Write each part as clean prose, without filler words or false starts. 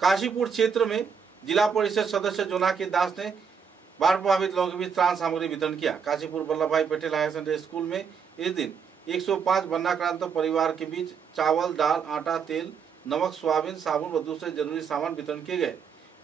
काशीपुर क्षेत्र में जिला परिषद सदस्य जोनाकी दास ने बाढ़ प्रभावित लोगों के बीच त्राण सामग्री वितरण किया। काशीपुर वल्लभ भाई पटेल हायर सेकेंडरी स्कूल में इस दिन 105 वन्नाक्रांत परिवार के बीच चावल, दाल, आटा, तेल, नमक, सोयाबीन, साबुन व दूसरे जरूरी सामान वितरण किए गए।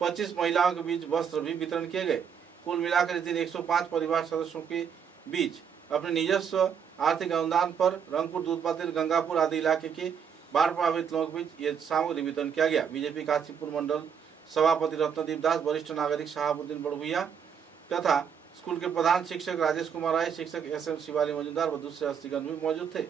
25 महिलाओं के बीच वस्त्र भी वितरण किए गए। कुल मिलाकर इस दिन 105 परिवार सदस्यों के बीच अपने निजस्व आर्थिक अनुदान पर रंगपुर, दूधपातिर, गंगापुर आदि इलाके के बाढ़ प्रभावित लोगों के बीच ये सामग्री वितरण किया गया। बीजेपी काशीपुर मंडल सभापति रत्नदीप दास, वरिष्ठ नागरिक शहाबुद्दीन बड़भुइया तथा स्कूल के प्रधान शिक्षक राजेश कुमार राय, शिक्षक SM शिवाली मजूमदार व दूसरे हस्तीगण भी मौजूद थे।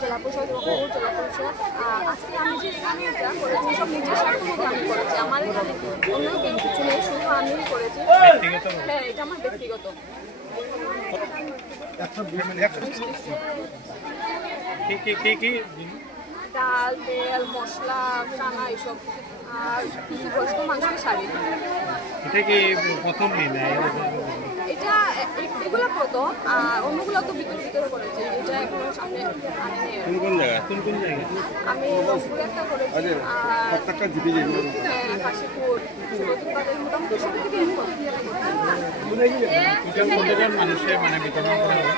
জেলা পরিষদ জেলা পরিষদ আজকে আমি যে এখানে এটা করেছি সব নিজের স্বার্থ মতো আমি করেছি। আমার এখানে অন্য কিছু নেই, শুধু আমিই করেছি। হ্যাঁ, এটা আমার ব্যক্তিগত। ডাল, তেল, মশলা, চানা এইসব, আর কিছু বয়স্ক মানুষের শাড়ি। এটা কি প্রথম দিন? এটা এগুলো প্রথম, আর অন্যগুলো তো ভিতরে করেছি। এটা এখন সামনে আনেনি। কোন জায়গা? কোন জায়গা? আমি রংপুরে একটা করেছি, আর কাশীপুর, মোটামুটি সব থেকে মানুষের মানে বিতরণ করা হবে।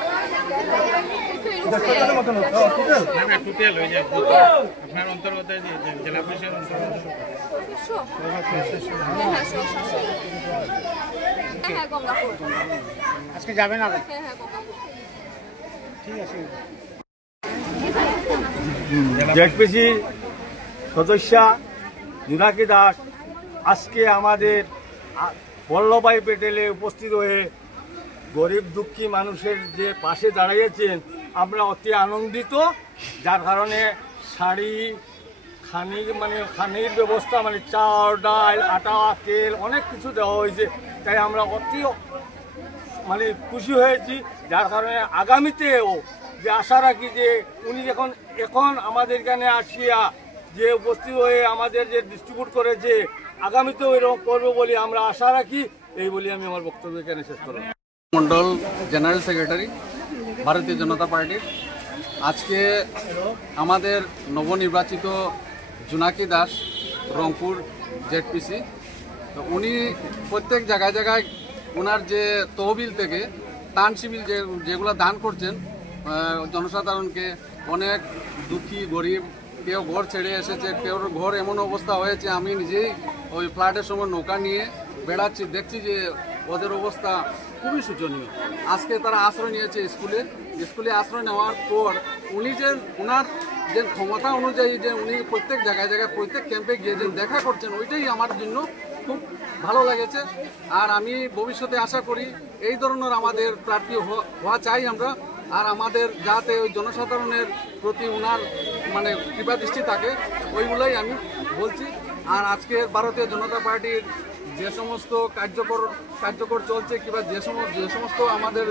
টোটাল হয়ে যায় আপনার অন্তর্গত জেলা পরিষদ আজকে যাবেন? ঠিক আছে। জেডপিসি সদস্যা জোনাকি দাস আজকে আমাদের বল্লভ ভাই পেটেলে উপস্থিত হয়ে গরিব দুঃখী মানুষের যে পাশে দাঁড়িয়েছেন, আমরা অতি আনন্দিত। যার কারণে শাড়ি, খানির ব্যবস্থা, মানে চাল, ডাল, আটা, তেল অনেক কিছু দেওয়া হয়েছে। তাই আমরা অতি খুশি হয়েছি। যার কারণে আগামীতেও যে আশা রাখি যে উনি এখন আমাদের এখানে আসিয়া যে উপস্থিত হয়ে আমাদের যে ডিস্ট্রিবিউট করেছে, আগামীতেও এরকম করবো বলে আমরা আশা রাখি। এই বলে আমি আমার বক্তব্য এখানে শেষ করব। মন্ডল জেনারেল সেক্রেটারি ভারতীয় জনতা পার্টির। আজকে আমাদের নবনির্বাচিত জোনাকি দাস রংপুর জেডপিসি, তো উনি প্রত্যেক জায়গায় জায়গায় ওনার যে তহবিল থেকে ত্রাণ শিবির যেগুলো দান করছেন জনসাধারণকে, অনেক দুঃখী গরিব, কেউ ঘর ছেড়ে এসেছে, কেউ ঘর এমন অবস্থা হয়েছে, আমি নিজেই ওই ফ্লাডের সময় নৌকা নিয়ে বেড়াচ্ছি, দেখছি যে ওদের অবস্থা খুবই শোচনীয়। আজকে তারা আশ্রয় নিয়েছে স্কুলে আশ্রয় নেওয়ার পর উনি যে ওনার যে ক্ষমতা অনুযায়ী যে উনি প্রত্যেক জায়গায় প্রত্যেক ক্যাম্পে গিয়ে যে দেখা করছেন, ওইটাই আমার জন্য খুব ভালো লেগেছে। আর আমি ভবিষ্যতে আশা করি এই ধরনের আমাদের প্রার্থী হওয়া চাই আমরা। আর আমাদের যাতে ওই জনসাধারণের প্রতি ওনার কৃপা দৃষ্টি থাকে, ওইগুলোই আমি বলছি। আর আজকের ভারতীয় জনতা পার্টির যে সমস্ত কার্যকর চলছে কিংবা যে সমস্ত আমাদের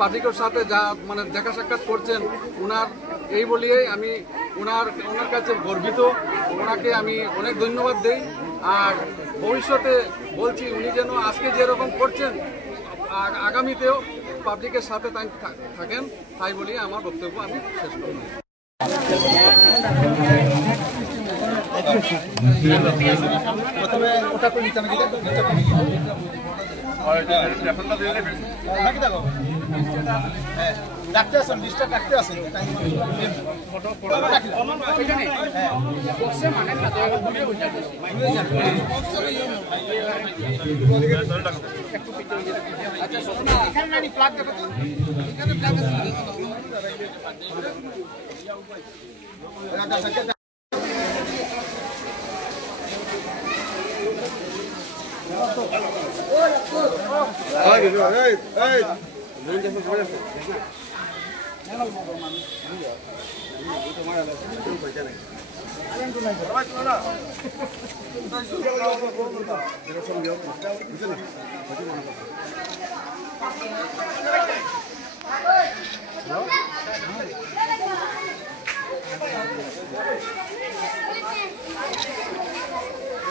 পাবলিকের সাথে যা মানে দেখা সাক্ষাৎ করছেন ওনার এই বলিয়েই আমি ওনার কাছে গর্বিত। ওনাকে আমি অনেক ধন্যবাদ দেই। আর ভবিষ্যতে বলছি উনি যেন আজকে যেরকম করছেন আগামীতেও পাবলিকের সাথে থাকেন, তাই বলি আমার বক্তব্য আমি শেষ করব।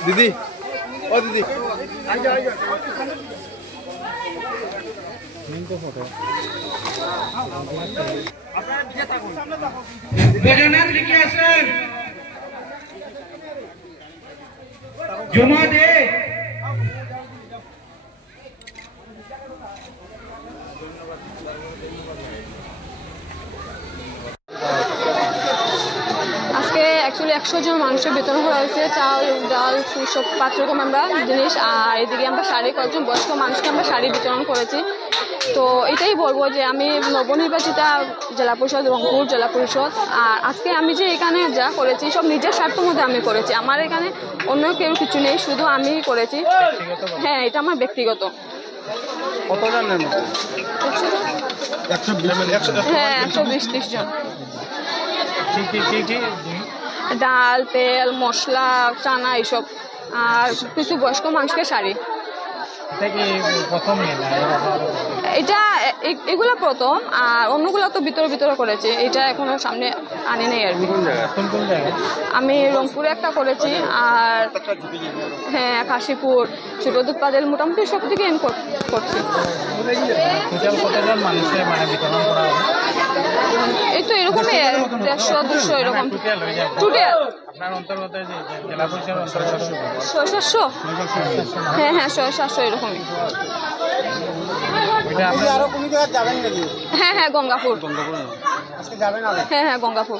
दीदी ओ दीदी गजानन लिखे আসেন জমা দে আজকে অ্যাকচুয়ালি 100 জন মানুষের বেতন করা হয়েছে, চাল ডাল সব 5 রকম আমরা জিনিস। আর এদিকে আমরা শাড়ি কয়েকজন বয়স্ক মানুষকে আমরা শাড়ি বিতরণ করেছি। তো এটাই বলবো যে আমি নবনির্বাচিতা জেলা পরিষদ রংপুর জেলা পরিষদ। আর আজকে আমি যে এখানে যা করেছি সব নিজের স্বার্থের মধ্যে আমি করেছি। আমার এখানে অন্য কেউ কিছু নেই, শুধু আমি করেছি। হ্যাঁ, এটা আমার ব্যক্তিগত। হ্যাঁ, 120-30 জন। ডাল তেল মশলা চানা এইসব, আর কিছু বয়স্ক মানুষকে শাড়ি। এটা এগুলো প্রথম, আর অন্যগুলো তো ভিতরে করেছি। এটা এখনো সামনে আনি নাই আর কি। আমি রংপুরে একটা করেছি, আর হ্যাঁ কাশীপুর ছোট দুধপাদের মোটামুটি সব থেকে আমি করছি। এই তো এরকমই 150-200 এরকম টোটাল। 600-700? হ্যাঁ 600-700 এরকমই। হ্যাঁ গঙ্গাপুর। হ্যাঁ গঙ্গাপুর।